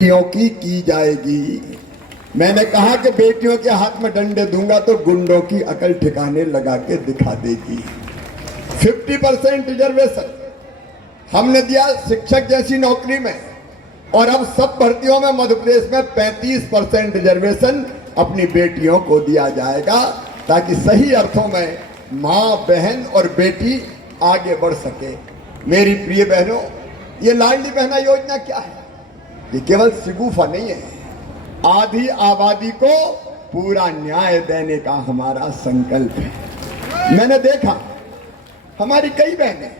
बेटियों की जाएगी। मैंने कहा कि बेटियों के हाथ में डंडे दूंगा तो गुंडों की अकल ठिकाने लगा के दिखा देगी। 50% रिजर्वेशन हमने दिया शिक्षक जैसी नौकरी में, और अब सब भर्तियों में मध्य प्रदेश में 35% रिजर्वेशन अपनी बेटियों को दिया जाएगा, ताकि सही अर्थों में माँ, बहन और बेटी आगे बढ़ सके। मेरी प्रिय बहनों, ये लाडली बहना योजना क्या है? ये केवल शिगुफा नहीं है, आधी आबादी को पूरा न्याय देने का हमारा संकल्प है। मैंने देखा हमारी कई बहनें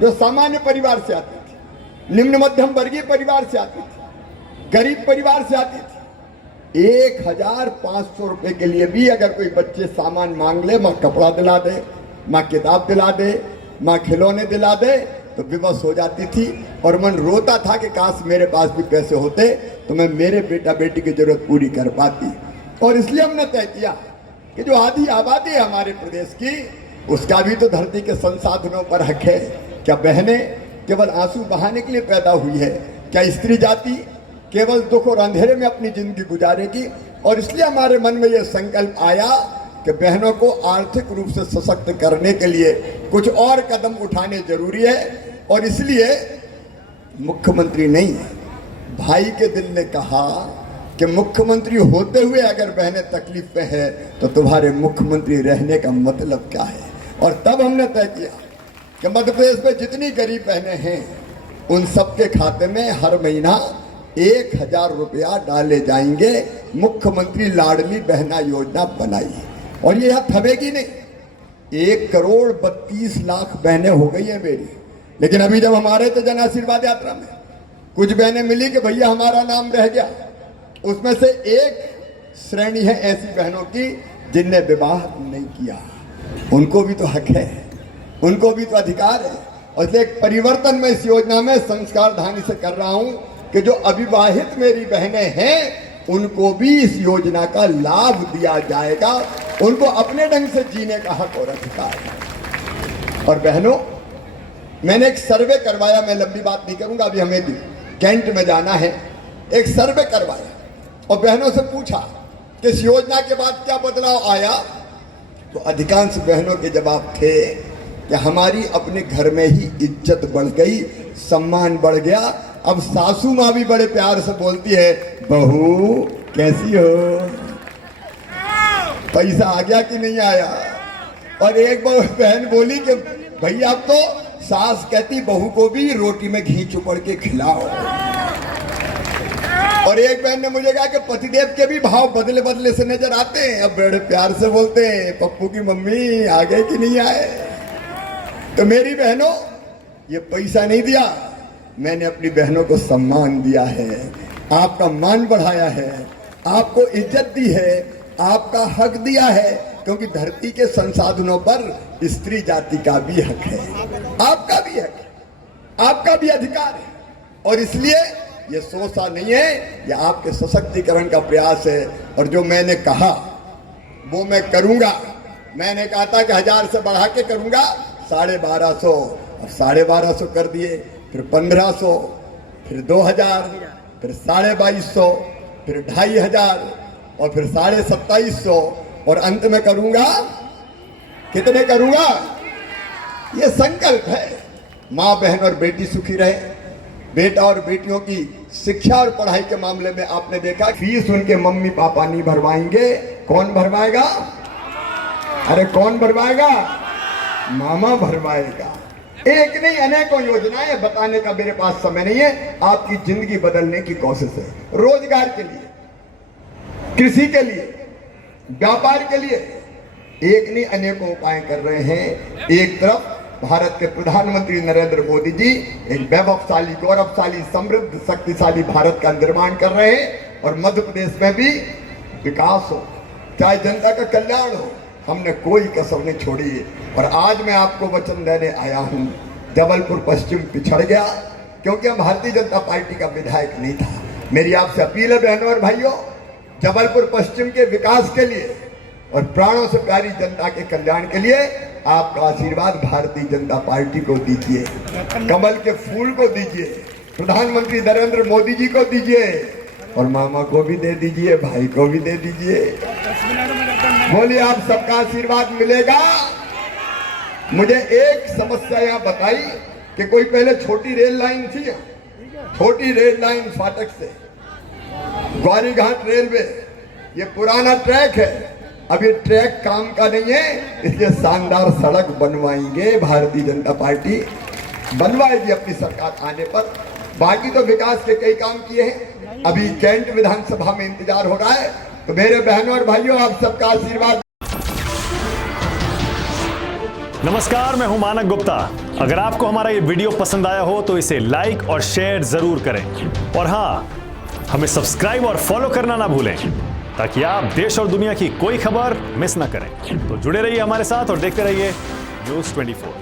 जो सामान्य परिवार से आती थी, निम्न मध्यम वर्गीय परिवार से आती थी, गरीब परिवार से आती थी, 1500 रुपए के लिए भी अगर कोई बच्चे सामान मांग ले, माँ कपड़ा दिला दे, माँ किताब दिला दे, माँ खिलौने दिला दे, तो विवश हो जाती थी। और मन रोता था कि काश मेरे पास भी पैसे होते तो मैं मेरे बेटा बेटी की जरूरत पूरी कर पाती। और इसलिए हमने तय किया कि जो आधी आबादी है हमारे प्रदेश की, उसका भी तो धरती के संसाधनों पर हक है। क्या बहनें केवल आंसू बहाने के लिए पैदा हुई है? क्या स्त्री जाति केवल दुख और अंधेरे में अपनी जिंदगी गुजारेगी? और इसलिए हमारे मन में यह संकल्प आया कि बहनों को आर्थिक रूप से सशक्त करने के लिए कुछ और कदम उठाने जरूरी है। और इसलिए मुख्यमंत्री नहीं, भाई के दिल ने कहा कि मुख्यमंत्री होते हुए अगर बहनें तकलीफ में है तो तुम्हारे मुख्यमंत्री रहने का मतलब क्या है? और तब हमने तय किया कि मध्य प्रदेश में जितनी गरीब बहनें हैं उन सबके खाते में हर महीना 1000 रुपया डाले जाएंगे। मुख्यमंत्री लाडली बहना योजना बनाई, और ये यहाँ थमेगी नहीं। 1,32,00,000 बहनें हो गई हैं मेरी। लेकिन अभी जब हमारे तो जन आशीर्वाद यात्रा में कुछ बहनें मिली कि भैया हमारा नाम रह गया, उसमें से एक श्रेणी है ऐसी बहनों की जिनने विवाह नहीं किया। उनको भी तो हक है, उनको भी तो अधिकार है। और इसलिए एक परिवर्तन में इस योजना में संस्कारधानी से कर रहा हूं कि जो अविवाहित मेरी बहनें हैं उनको भी इस योजना का लाभ दिया जाएगा। उनको अपने ढंग से जीने का हक और अधिकार है। और बहनों, मैंने एक सर्वे करवाया, मैं लंबी बात नहीं करूंगा, अभी हमें भी कैंट में जाना है। एक सर्वे करवाया और बहनों से पूछा कि इस योजना के बाद क्या बदलाव आया। तो अधिकांश बहनों के जवाब थे कि हमारी अपने घर में ही इज्जत बढ़ गई, सम्मान बढ़ गया। अब सासू माँ भी बड़े प्यार से बोलती है, बहू कैसी हो, पैसा आ गया कि नहीं आया। और एक बहन बोली कि भैया अब तो सास कहती बहू को भी रोटी में घी चुपड़ के खिलाओ। और एक बहन ने मुझे कहा कि पतिदेव के भी भाव बदले बदले से नजर आते हैं। अब बड़े प्यार से बोलते हैं, पप्पू की मम्मी आ गए कि नहीं आए। तो मेरी बहनों, ये पैसा नहीं दिया, मैंने अपनी बहनों को सम्मान दिया है, आपका मान बढ़ाया है, आपको इज्जत दी है, आपका हक दिया है। क्योंकि धरती के संसाधनों पर स्त्री जाति का भी हक है, आपका भी हक है, आपका भी अधिकार है। और इसलिए ये सोचा नहीं है, ये आपके सशक्तिकरण का प्रयास है। और जो मैंने कहा वो मैं करूंगा। मैंने कहा था कि 1000 से बढ़ा के करूंगा 1250, और 1250 कर दिए, फिर 1500, फिर 2000, फिर 2250, फिर 2500, और फिर 2750, और अंत में करूंगा कितने करूंगा? ये संकल्प है। माँ, बहन और बेटी सुखी रहे। बेटा और बेटियों की शिक्षा और पढ़ाई के मामले में आपने देखा फीस उनके मम्मी पापा नहीं भरवाएंगे। कौन भरवाएगा? अरे कौन भरवाएगा? मामा भरवाएगा। एक नहीं, अनेकों योजनाएं बताने का मेरे पास समय नहीं है। आपकी जिंदगी बदलने की कोशिश है। रोजगार के लिए, कृषि के लिए, व्यापार के लिए एक नहीं अनेकों उपाय कर रहे हैं। एक तरफ भारत के प्रधानमंत्री नरेंद्र मोदी जी एक वैभवशाली, गौरवशाली, समृद्ध, शक्तिशाली भारत का निर्माण कर रहे हैं, और मध्य प्रदेश में भी विकास हो, चाहे जनता का कल्याण हो, हमने कोई कसर नहीं छोड़ी है। और आज मैं आपको वचन देने आया हूं, जबलपुर पश्चिम पिछड़ गया क्योंकि हम भारतीय जनता पार्टी का विधायक नहीं था। मेरी आपसे अपील है बहनों और भाइयों, जबलपुर पश्चिम के विकास के लिए और प्राणों से प्यारी जनता के कल्याण के लिए आपका आशीर्वाद भारतीय जनता पार्टी को दीजिए, कमल के फूल को दीजिए, प्रधानमंत्री नरेंद्र मोदी जी को दीजिए और मामा को भी दे दीजिए, भाई को भी दे दीजिए। बोलिए आप सबका आशीर्वाद मिलेगा। मुझे एक समस्या यहाँ बताई कि कोई पहले छोटी रेल लाइन थी, छोटी रेल लाइन फाटक से ग्वारीघाट रेलवे, ये पुराना ट्रैक है, अब ये ट्रैक काम का नहीं है, इसलिए शानदार सड़क बनवाएंगे। भारतीय जनता पार्टी बनवाएगी अपनी सरकार आने पर। बाकी तो विकास के कई काम किए हैं, अभी कैंट विधानसभा में इंतजार हो रहा है। तो मेरे बहनों और भाइयों, आप सबका आशीर्वाद। नमस्कार, मैं हूं मानक गुप्ता। अगर आपको हमारा ये वीडियो पसंद आया हो तो इसे लाइक और शेयर जरूर करें, और हाँ, हमें सब्सक्राइब और फॉलो करना ना भूलें ताकि आप देश और दुनिया की कोई खबर मिस ना करें। तो जुड़े रहिए हमारे साथ और देखते रहिए News 24।